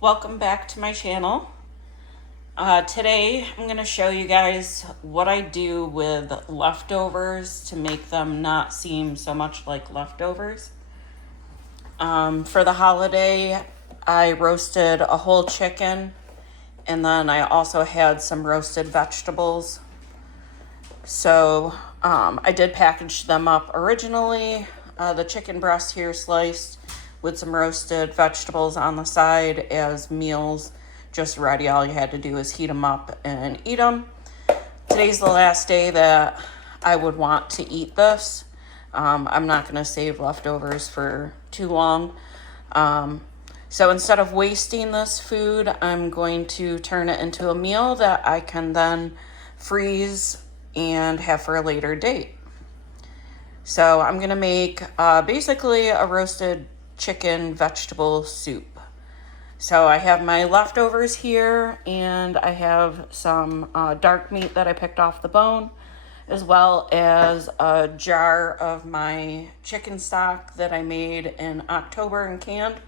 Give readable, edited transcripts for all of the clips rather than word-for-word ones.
Welcome back to my channel. Today I'm going to show you guys what I do with leftovers to make them not seem so much like leftovers. For the holiday, I roasted a whole chicken, and then I also had some roasted vegetables. So I did package them up originally. The chicken breast here sliced with some roasted vegetables on the side as meals, just ready. All you had to do is heat them up and eat them. Today's the last day that I would want to eat this. I'm not going to save leftovers for too long. So instead of wasting this food, I'm going to turn it into a meal that I can then freeze and have for a later date. So I'm going to make basically a roasted chicken vegetable soup. So I have my leftovers here, and I have some dark meat that I picked off the bone, as well as a jar of my chicken stock that I made in October and canned.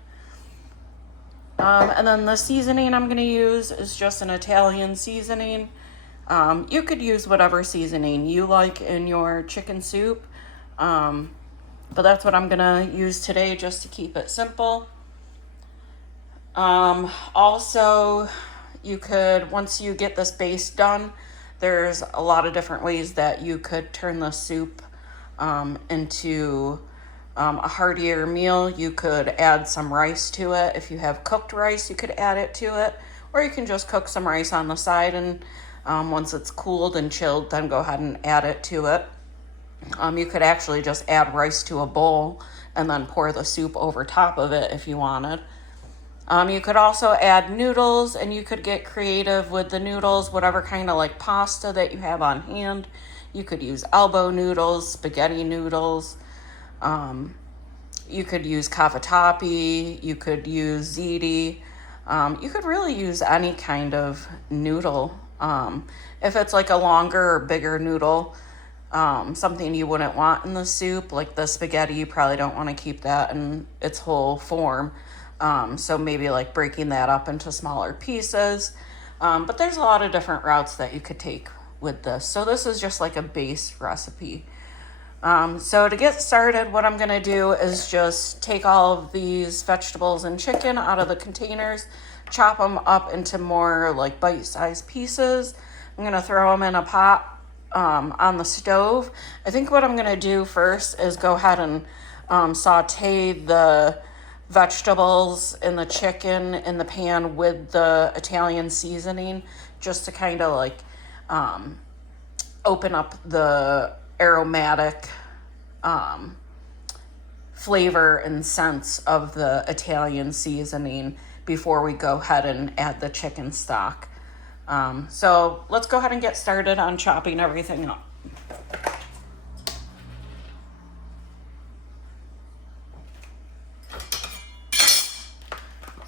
And then the seasoning I'm going to use is just an Italian seasoning. You could use whatever seasoning you like in your chicken soup. But that's what I'm gonna use today just to keep it simple. Also, you could, once you get this base done, there's a lot of different ways that you could turn the soup into a heartier meal. You could add some rice to it. If you have cooked rice, you could add it to it, or you can just cook some rice on the side, and once it's cooled and chilled, then go ahead and add it to it. You could actually just add rice to a bowl and then pour the soup over top of it if you wanted. You could also add noodles, and you could get creative with the noodles, whatever kind of like pasta that you have on hand. You could use elbow noodles, spaghetti noodles. You could use cavatappi. You could use ziti. You could really use any kind of noodle. If it's like a longer or bigger noodle, something you wouldn't want in the soup, like the spaghetti, you probably don't want to keep that in its whole form. So maybe like breaking that up into smaller pieces. But there's a lot of different routes that you could take with this. So this is just like a base recipe. So to get started, what I'm going to do is just take all of these vegetables and chicken out of the containers, chop them up into more like bite-sized pieces. I'm going to throw them in a pot on the stove. I think what I'm going to do first is go ahead and saute the vegetables and the chicken in the pan with the Italian seasoning, just to kind of like open up the aromatic flavor and sense of the Italian seasoning before we go ahead and add the chicken stock. So let's go ahead and get started on chopping everything up.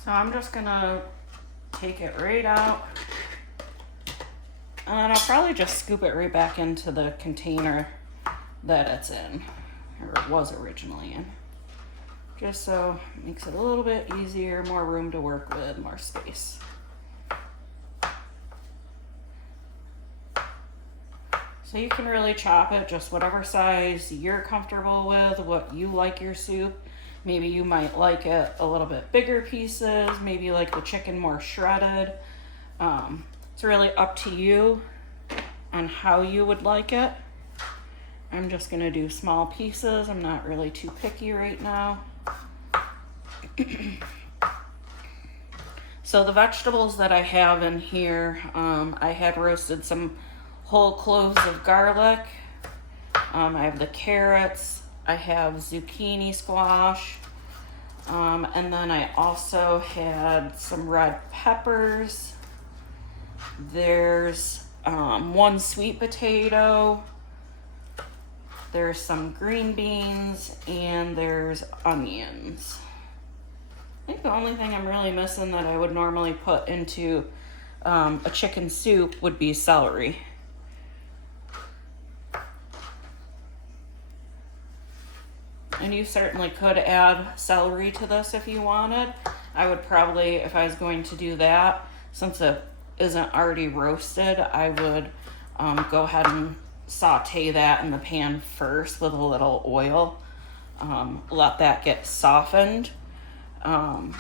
So I'm just gonna take it right out, and I'll probably just scoop it right back into the container that it's in, or it was originally in, just so it makes it a little bit easier, more room to work with, more space. So you can really chop it just whatever size you're comfortable with, what you like your soup. Maybe you might like it a little bit bigger pieces, maybe you like the chicken more shredded. It's really up to you on how you would like it. I'm just gonna do small pieces. I'm not really too picky right now. So the vegetables that I have in here, I had roasted some whole cloves of garlic. I have the carrots. I have zucchini squash. And then I also had some red peppers. There's one sweet potato. There's some green beans, and there's onions. I think the only thing I'm really missing that I would normally put into a chicken soup would be celery. And you certainly could add celery to this if you wanted. I would probably, if I was going to do that, since it isn't already roasted, I would go ahead and saute that in the pan first with a little oil. Let that get softened. And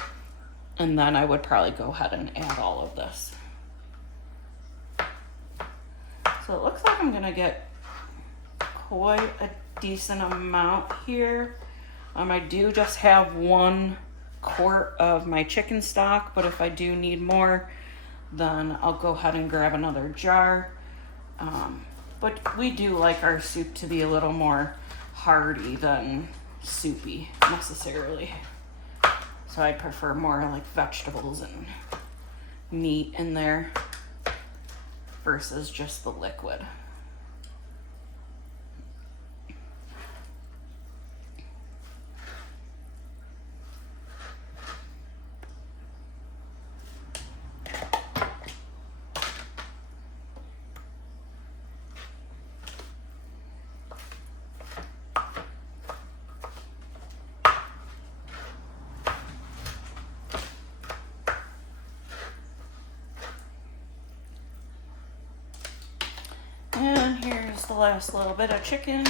then I would probably go ahead and add all of this. So it looks like I'm gonna get quite a decent amount here. I do just have 1 quart of my chicken stock, but if I do need more, then I'll go ahead and grab another jar. But we do like our soup to be a little more hearty than soupy necessarily. So I prefer more like vegetables and meat in there versus just the liquid. And here's the last little bit of chicken.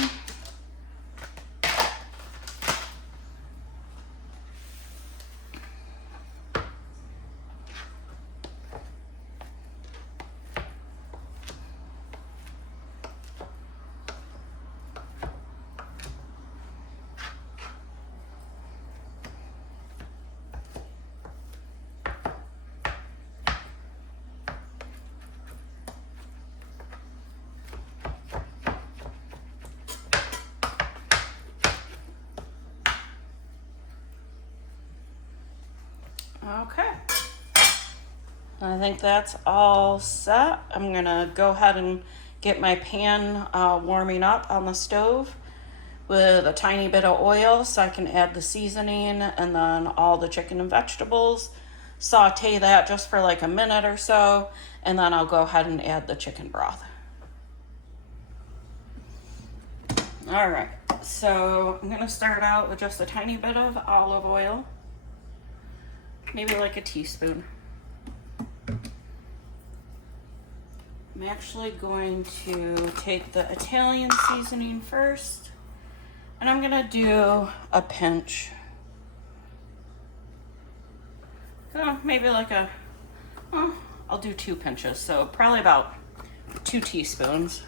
Okay, I think that's all set. I'm gonna go ahead and get my pan warming up on the stove with a tiny bit of oil so I can add the seasoning and then all the chicken and vegetables. Saute that just for like a minute or so, and then I'll go ahead and add the chicken broth. All right, so I'm gonna start out with just a tiny bit of olive oil. Maybe like a teaspoon. I'm actually going to take the Italian seasoning first, and I'm gonna do a pinch. So maybe like I'll do 2 pinches, so probably about 2 teaspoons.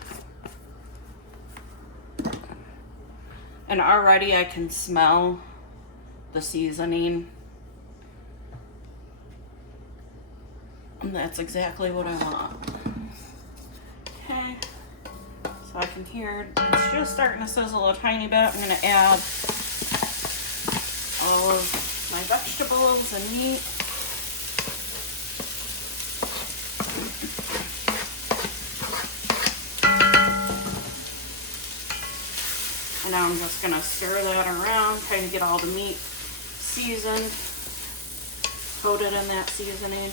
And already I can smell the seasoning. And that's exactly what I want. Okay, so I can hear it's just starting to sizzle a tiny bit. I'm gonna add all of my vegetables and meat. And now I'm just gonna stir that around, kind of get all the meat seasoned, coated in that seasoning.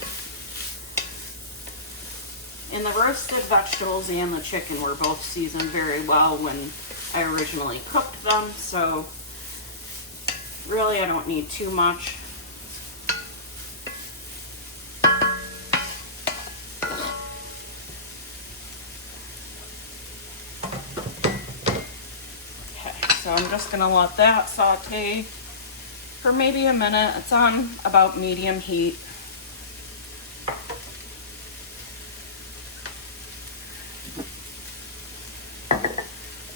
And the roasted vegetables and the chicken were both seasoned very well when I originally cooked them, so really I don't need too much. Okay, so I'm just gonna let that saute for maybe a minute. It's on about medium heat.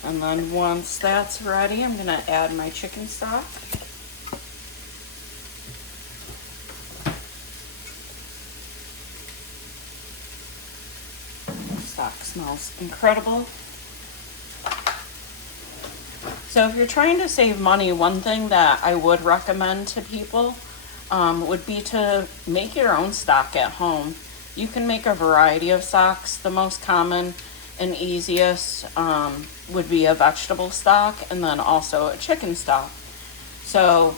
And then once that's ready, I'm gonna add my chicken stock. Stock smells incredible. So if you're trying to save money, one thing that I would recommend to people would be to make your own stock at home. You can make a variety of stocks. The most common and easiest would be a vegetable stock and then also a chicken stock. So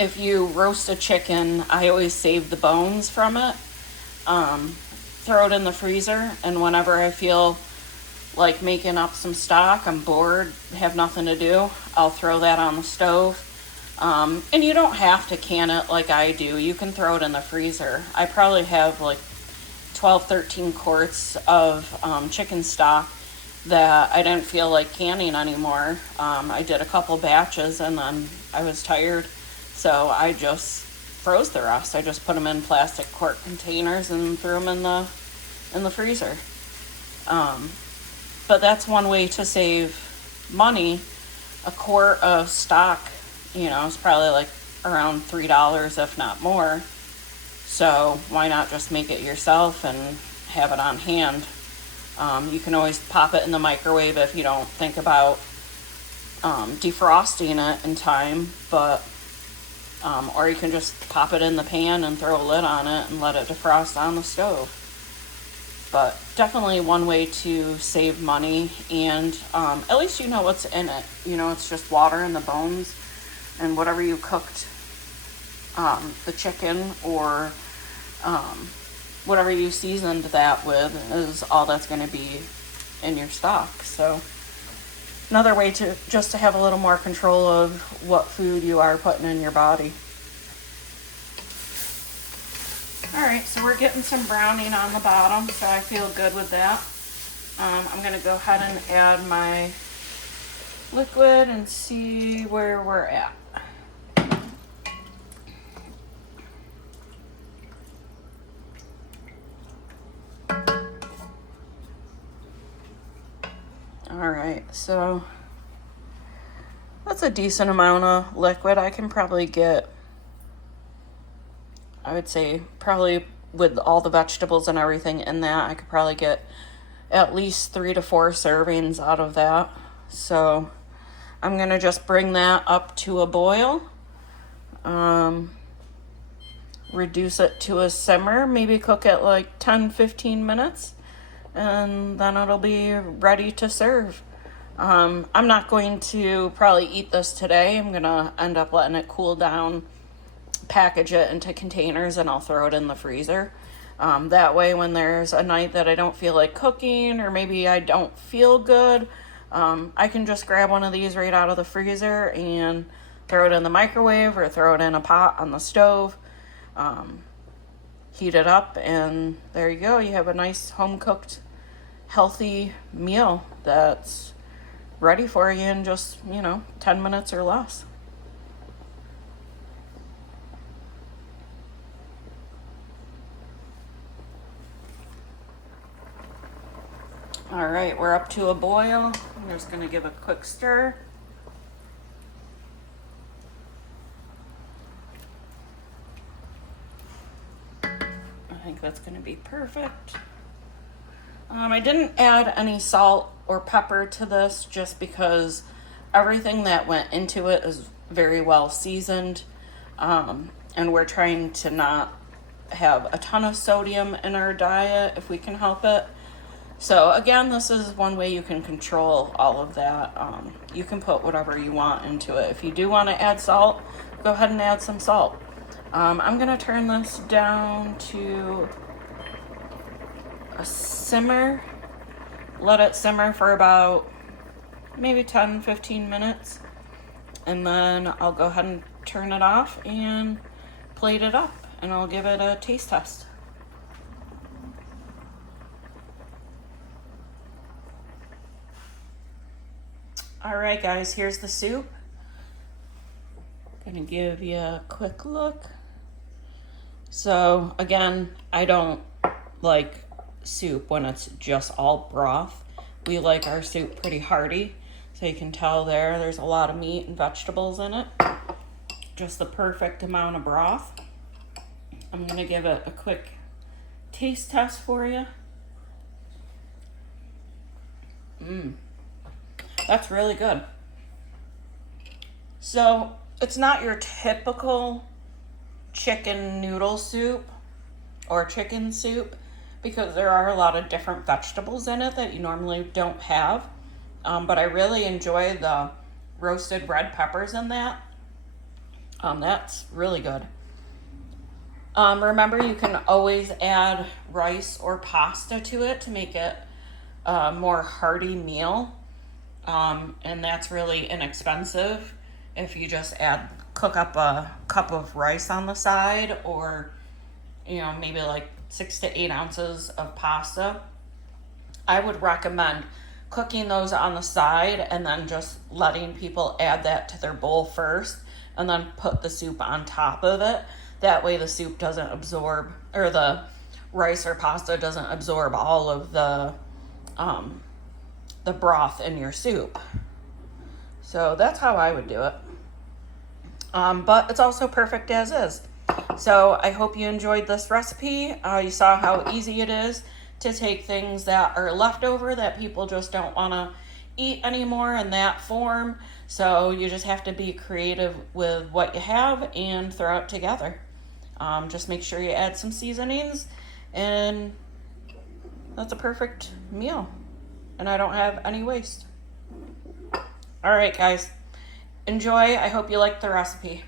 if you roast a chicken, I always save the bones from it, throw it in the freezer, and whenever I feel like making up some stock, I'm bored, have nothing to do, I'll throw that on the stove, And you don't have to can it like I do. You can throw it in the freezer. I probably have like 12, 13 quarts of chicken stock that I didn't feel like canning anymore. I did a couple batches and then I was tired, so I just froze the rest. I just put them in plastic quart containers and threw them in the freezer. But that's one way to save money. A quart of stock, is probably like around $3, if not more. So why not just make it yourself and have it on hand? You can always pop it in the microwave if you don't think about defrosting it in time, but or you can just pop it in the pan and throw a lid on it and let it defrost on the stove. But definitely one way to save money, and at least you know what's in it. It's just water and the bones and whatever you cooked the chicken or whatever you seasoned that with is all that's going to be in your stock. So another way to have a little more control of what food you are putting in your body. All right, so we're getting some browning on the bottom, so I feel good with that. I'm going to go ahead and add my liquid and see where we're at. All right, so that's a decent amount of liquid. I can probably get, I would say probably with all the vegetables and everything in that, I could probably get at least 3 to 4 servings out of that. So I'm going to just bring that up to a boil. Reduce it to a simmer, maybe cook it like 10-15 minutes, and then it'll be ready to serve. I'm not going to probably eat this today. I'm going to end up letting it cool down, package it into containers, and I'll throw it in the freezer. That way when there's a night that I don't feel like cooking, or maybe I don't feel good, I can just grab one of these right out of the freezer and throw it in the microwave or throw it in a pot on the stove, heat it up, and there you go. You have a nice home-cooked, healthy meal that's ready for you in just, 10 minutes or less. All right, we're up to a boil. I'm just going to give a quick stir. I think that's going to be perfect. I didn't add any salt or pepper to this just because everything that went into it is very well seasoned. And we're trying to not have a ton of sodium in our diet if we can help it. So again, this is one way you can control all of that. You can put whatever you want into it. If you do want to add salt, go ahead and add some salt. I'm going to turn this down to a simmer. Let it simmer for about maybe 10-15 minutes. And then I'll go ahead and turn it off and plate it up. And I'll give it a taste test. All right, guys, here's the soup. Gonna give you a quick look. So again, I don't like soup when it's just all broth. We like our soup pretty hearty. So you can tell there's a lot of meat and vegetables in it. Just the perfect amount of broth. I'm gonna give it a quick taste test for you. That's really good. So it's not your typical chicken noodle soup or chicken soup because there are a lot of different vegetables in it that you normally don't have. But I really enjoy the roasted red peppers in that. That's really good. Remember, you can always add rice or pasta to it to make it a more hearty meal. And that's really inexpensive if you just add cook up a cup of rice on the side, or, you know, maybe like 6 to 8 ounces of pasta, I would recommend cooking those on the side and then just letting people add that to their bowl first and then put the soup on top of it. That way the soup doesn't absorb, or the rice or pasta doesn't absorb all of the broth in your soup. So that's how I would do it. But it's also perfect as is. So I hope you enjoyed this recipe. You saw how easy it is to take things that are left over that people just don't want to eat anymore in that form. So you just have to be creative with what you have and throw it together. Just make sure you add some seasonings, and that's a perfect meal. And I don't have any waste. All right, guys. Enjoy. I hope you liked the recipe.